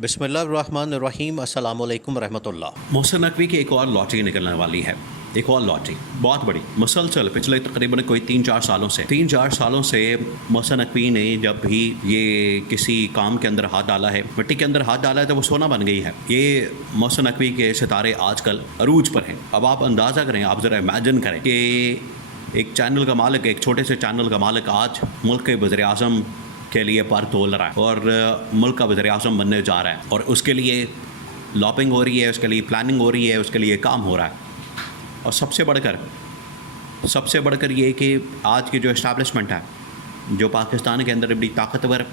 बिस्मिल्लाहिर्रहमानिर्रहीम अस्सलामु अलैकुम रहमतुल्लाह। मोहसिन नकवी की एक और लॉटरी निकलने वाली है। एक और लॉटरी बहुत बड़ी मुसलसल पिछले तकरीबन कोई 3-4 सालों से मोहसिन नकवी ने जब भी ये किसी काम के अंदर हाथ डाला है, मिट्टी के अंदर हाथ डाला है, तो वो सोना बन गई है। ये मोहसिन नकवी के सितारे आजकल अरूज पर हैं। अब आप अंदाज़ा करें, आप ज़रा इमेजिन करें कि एक चैनल का मालिक, एक छोटे से चैनल का मालिक आज मुल्क के वज़ीर आज़म के लिए पर तोल रहा है और मुल्क का वज़ीर आज़म बनने जा रहा है, और उसके लिए लॉबिंग हो रही है, उसके लिए प्लानिंग हो रही है, उसके लिए काम हो रहा है। और सबसे बढ़कर ये कि आज की जो इस्टेब्लिशमेंट है, जो पाकिस्तान के अंदर बड़ी ताकतवर,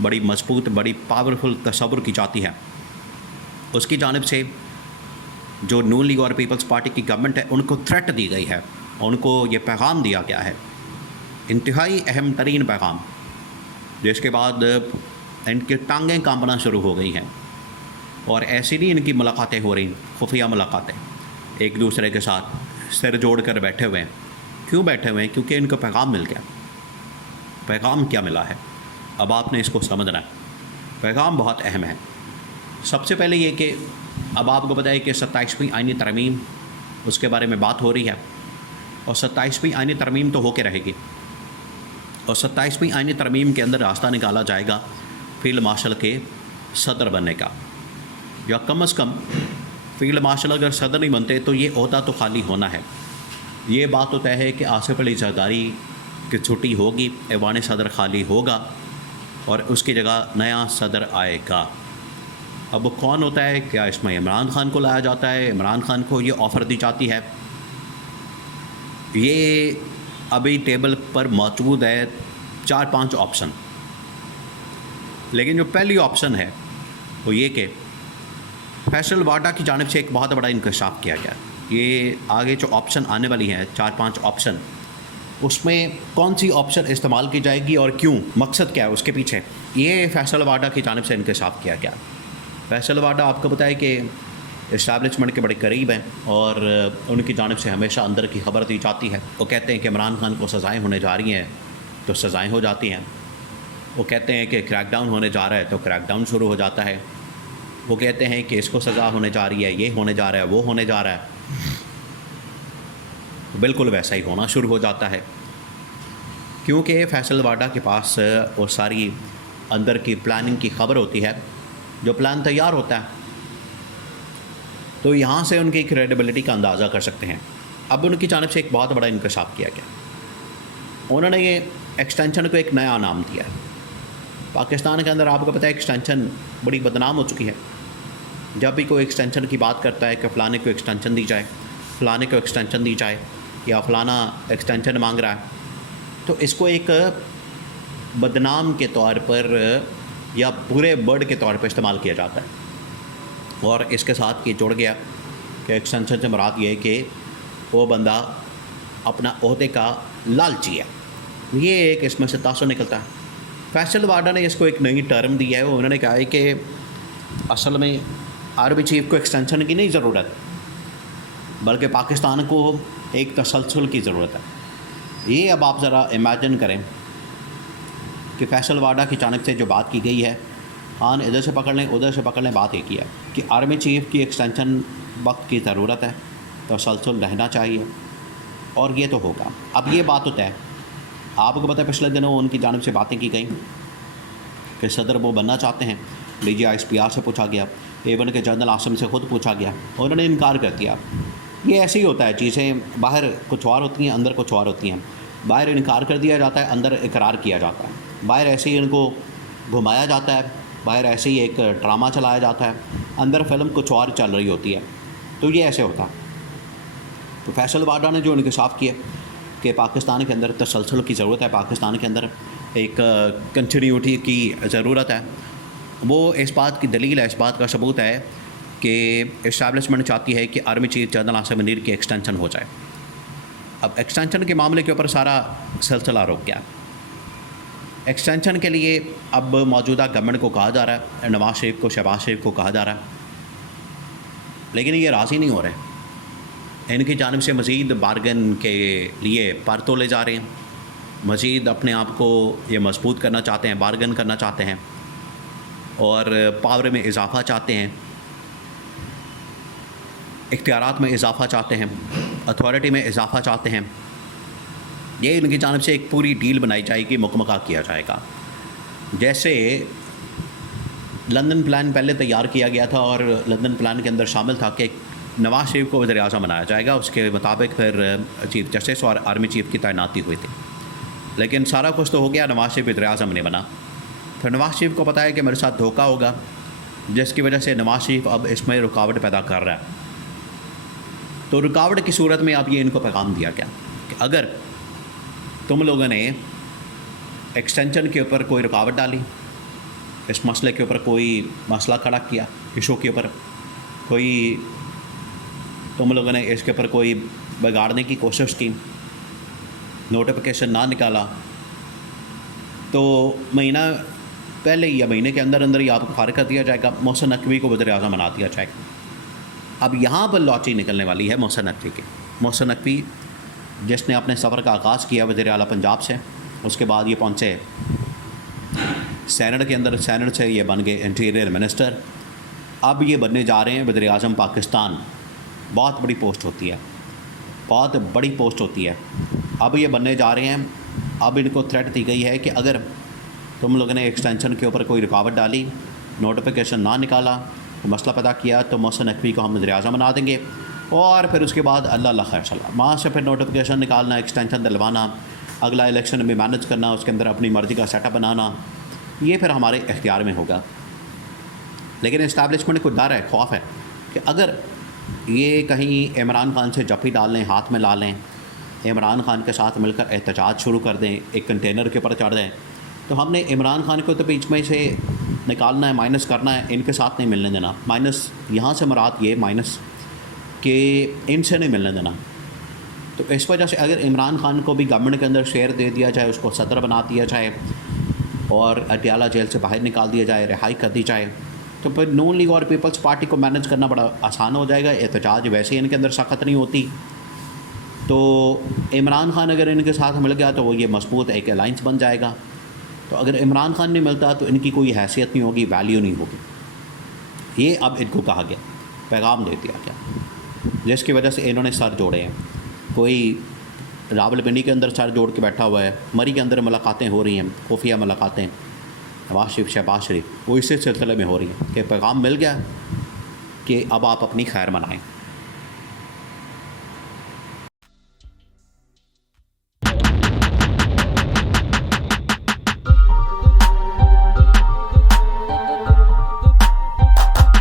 बड़ी मजबूत, बड़ी पावरफुल तस्वुर की जाती है, उसकी जानिब से जो नून लीग और पीपल्स पार्टी की गवर्नमेंट है, उनको थ्रेट दी गई है, उनको ये पैगाम दिया गया है, इंतहाई अहम तरीन पैगाम, जिसके बाद इनकी टांगें कांपना शुरू हो गई हैं। और ऐसी नहीं इनकी मुलाकातें हो रही, खुफिया मुलाकातें, एक दूसरे के साथ सिर जोड़ कर बैठे हुए हैं। क्यों बैठे हुए हैं? क्योंकि इनको पैगाम मिल गया। पैगाम क्या मिला है, अब आपने इसको समझना है। पैगाम बहुत अहम है। सबसे पहले ये कि अब आपको पता है कि 27वीं आईनी तरमीम, उसके बारे में बात हो रही है, और 27वीं आईनी तरमीम तो होके रहेगी, और 27वीं आईनी तरमीम के अंदर रास्ता निकाला जाएगा फील्ड मार्शल के सदर बनने का, या कम अज़ कम फील्ड मार्शल अगर सदर नहीं बनते तो ये ओहदा तो खाली होना है। ये बात तो तय है कि आसिफ अली जरदारी की छुट्टी होगी, ऐवान सदर खाली होगा और उसकी जगह नया सदर आएगा। अब वो कौन होता है? क्या इसमें इमरान खान को लाया जाता है? इमरान खान को ये ऑफ़र दी जाती है? ये अभी टेबल पर मौजूद है 4-5 ऑप्शन, लेकिन जो पहली ऑप्शन है वो ये कि फैसल वाडा की जानिब से एक बहुत बड़ा इंकशाफ किया गया। ये आगे जो ऑप्शन आने वाली हैं 4-5 ऑप्शन, उसमें कौन सी ऑप्शन इस्तेमाल की जाएगी और क्यों, मकसद क्या है उसके पीछे, ये फैसल वाडा की जानिब से इंकशाफ किया गया। फैसल वाडा आपको पता है कि इस्टेब्लिशमेंट के बड़े करीब हैं और उनकी जानिब से हमेशा अंदर की खबर दी जाती है। वो कहते हैं कि इमरान खान को सज़ाएँ होने जा रही हैं तो सज़ाएँ हो जाती हैं। वो कहते हैं कि क्रैकडाउन होने जा रहा है तो क्रैकडाउन शुरू हो जाता है। वो कहते हैं कि इसको सज़ा होने जा रही है, ये होने जा रहा है, वो होने जा रहा है, बिल्कुल वैसा ही होना शुरू हो जाता है। क्योंकि फैसल वाडा के पास वो सारी अंदर की प्लानिंग की खबर होती है, जो प्लान तैयार होता है, तो यहाँ से उनकी क्रेडिबिलिटी का अंदाज़ा कर सकते हैं। अब उनकी जानिब से एक बहुत बड़ा इंकशाफ किया गया। उन्होंने ये एक्सटेंशन को एक नया नाम दिया है। पाकिस्तान के अंदर आपको पता है एक्सटेंशन बड़ी बदनाम हो चुकी है। जब भी कोई एक्सटेंशन की बात करता है कि फ़लाने को एक्सटेंशन दी जाए, फ़लाने को एक्सटेंशन दी जाए, या फ़लाना एक्सटेंशन मांग रहा है, तो इसको एक बदनाम के तौर पर या बुरे वर्ड के तौर पर इस्तेमाल किया जाता है। और इसके साथ ये जुड़ गया कि एक्सटेंशन से मुराद ये है कि वो बंदा अपना ओहदे का लालची है। ये एक इसमें से तासुर निकलता है। फैसल वाडा ने इसको एक नई टर्म दी है। उन्होंने कहा है कि असल में आर्मी चीफ को एक्सटेंशन की नहीं ज़रूरत, बल्कि पाकिस्तान को एक तसलसल की ज़रूरत है। ये अब आप ज़रा इमेजिन करें कि फैसल वाडा की जानिब से जो बात की गई है, खान इधर से पकड़ लें, उधर से पकड़ लें, बात एक ही है कि आर्मी चीफ की एक्सटेंशन वक्त की ज़रूरत है, तसलसल रहना चाहिए, और ये तो होगा। अब ये बात होता है, आपको पता है पिछले दिनों उनकी जानिब से बातें की गई कि सदर वो बनना चाहते हैं। DGI से पूछा गया, एवन के जनरल आसम से ख़ुद पूछा गया, उन्होंने इनकार कर दिया। ये ऐसे ही होता है, चीज़ें बाहर कुछ और होती हैं, अंदर कुछ और होती हैं। बाहर इनकार कर दिया जाता है, अंदर इकरार किया जाता है। बाहर ऐसे ही इनको घुमाया जाता है, बाहर ऐसे ही एक ड्रामा चलाया जाता है, अंदर फिल्म कुछ और चल रही होती है। तो ये ऐसे होता है। तो फैसल वाडा ने जो इंकशाफ किया कि पाकिस्तान के अंदर तसलसल की ज़रूरत है, पाकिस्तान के अंदर एक कंटिन्यूटी की ज़रूरत है, वो इस बात की दलील है, इस बात का सबूत है कि इस्टेब्लिशमेंट चाहती है कि army chief general Asim Munir की एक्सटेंशन हो जाए। अब एक्सटेंशन के मामले के ऊपर सारा सिलसिला रुक गया। एक्सटेंशन के लिए अब मौजूदा गवर्नमेंट को कहा जा रहा है, नवाज शरीफ को, शहबाज शरीफ को कहा जा रहा है, लेकिन ये राज़ी नहीं हो रहे। इनकी जानिब से मज़ीद बारगन के लिए पर तोले जा रहे हैं, मज़ीद अपने आप को ये मजबूत करना चाहते हैं, बारगन करना चाहते हैं, और पावर में इजाफ़ा चाहते हैं, इख्तियारात में इजाफ़ा चाहते हैं, अथॉरिटी में इजाफ़ा चाहते हैं। ये इनकी जानिब से एक पूरी डील बनाई जाएगी, मुकम्मल किया जाएगा। जैसे लंदन प्लान पहले तैयार किया गया था और लंदन प्लान के अंदर शामिल था कि नवाज़ शरीफ को वज़ीर आज़म बनाया जाएगा, उसके मुताबिक फिर चीफ़ जस्टिस और आर्मी चीफ़ की तैनाती हुई थी। लेकिन सारा कुछ तो हो गया, नवाज़ शरीफ वज़ीर आज़म नहीं बना। फिर नवाज़ शरीफ को पता है कि मेरे साथ धोखा होगा, जिसकी वजह से नवाज़ शरीफ अब इसमें रुकावट पैदा कर रहा है। तो रुकावट की सूरत में अब ये इनको पैगाम दिया गया कि अगर तुम लोगों ने एक्सटेंशन के ऊपर कोई रुकावट डाली, इस मसले के ऊपर कोई मसला खड़ा किया, इशू के ऊपर कोई तुम लोगों ने इसके ऊपर कोई बिगाड़ने की कोशिश की, नोटिफिकेशन ना निकाला, तो महीना पहले या महीने के अंदर अंदर ही आपको खारिज कर दिया जाएगा, मोहसिन नकवी को वज़ीर आज़म बना दिया जाएगा। अब यहाँ पर लॉटरी निकलने वाली है मोहसिन नकवी की। मोहसिन नकवी जिसने अपने सफ़र का आगाज़ किया वज़ीर आला पंजाब से, उसके बाद ये पहुँचे सेनेट के अंदर, सेनेट से ये बन गए इंटीरियर मिनिस्टर। अब ये बनने जा रहे हैं वज़ीर आज़म पाकिस्तान। बहुत बड़ी पोस्ट होती है, बहुत बड़ी पोस्ट होती है। अब ये बनने जा रहे हैं। अब इनको थ्रेट दी गई है कि अगर तुम लोगों ने एक्सटेंशन के ऊपर कोई रुकावट डाली, नोटिफिकेशन ना निकाला, मसला पैदा किया, तो मोहसिन नकवी को हम वज़ीर आज़म बना देंगे। और फिर उसके बाद अल्लाह खैर सल्ला, वहाँ से फिर नोटिफिकेशन निकालना, एक्सटेंशन दिलवाना, अगला इलेक्शन में मैनेज करना, उसके अंदर अपनी मर्ज़ी का सेटअप बनाना, ये फिर हमारे इख्तियार में होगा। लेकिन इस्टेब्लिशमेंट को डर है, खौफ है कि अगर ये कहीं इमरान खान से जफ़ी डाल लें, हाथ में ला लें, इमरान खान के साथ मिलकर एहतजाज शुरू कर दें, एक कंटेनर के ऊपर चढ़ दें, तो हमने इमरान खान को तो बीच में से निकालना है, माइनस करना है, इनके साथ नहीं मिलने देना। माइनस यहाँ से मुराद ये माइनस कि इनसे नहीं मिलने देना। तो इस वजह से अगर इमरान खान को भी गवर्नमेंट के अंदर शेयर दे दिया जाए, उसको सदर बना दिया जाए और अटियाला जेल से बाहर निकाल दिया जाए, रिहाई कर दी जाए, तो फिर नून लीग और पीपल्स पार्टी को मैनेज करना बड़ा आसान हो जाएगा। एहतजाज वैसे ही इनके अंदर सख्त नहीं होती। तो इमरान खान अगर इनके साथ मिल गया तो वो ये मजबूत एक अलाइंस बन जाएगा। तो अगर इमरान खान नहीं मिलता तो इनकी कोई हैसियत नहीं होगी, वैल्यू नहीं होगी। ये अब इनको कहा गया, पैगाम दे दिया गया, जिसकी वजह से इन्होंने सर जोड़े हैं। कोई रावलपिंडी के अंदर सर जोड़ के बैठा हुआ है, मरी के अंदर मुलाकातें हो रही हैं, खुफिया मुलाकातें नवाज शरीफ, शहबाज शरीफ, वो इसी सिलसिले में हो रही हैं कि पैगाम मिल गया कि अब आप अपनी खैर मनाएं।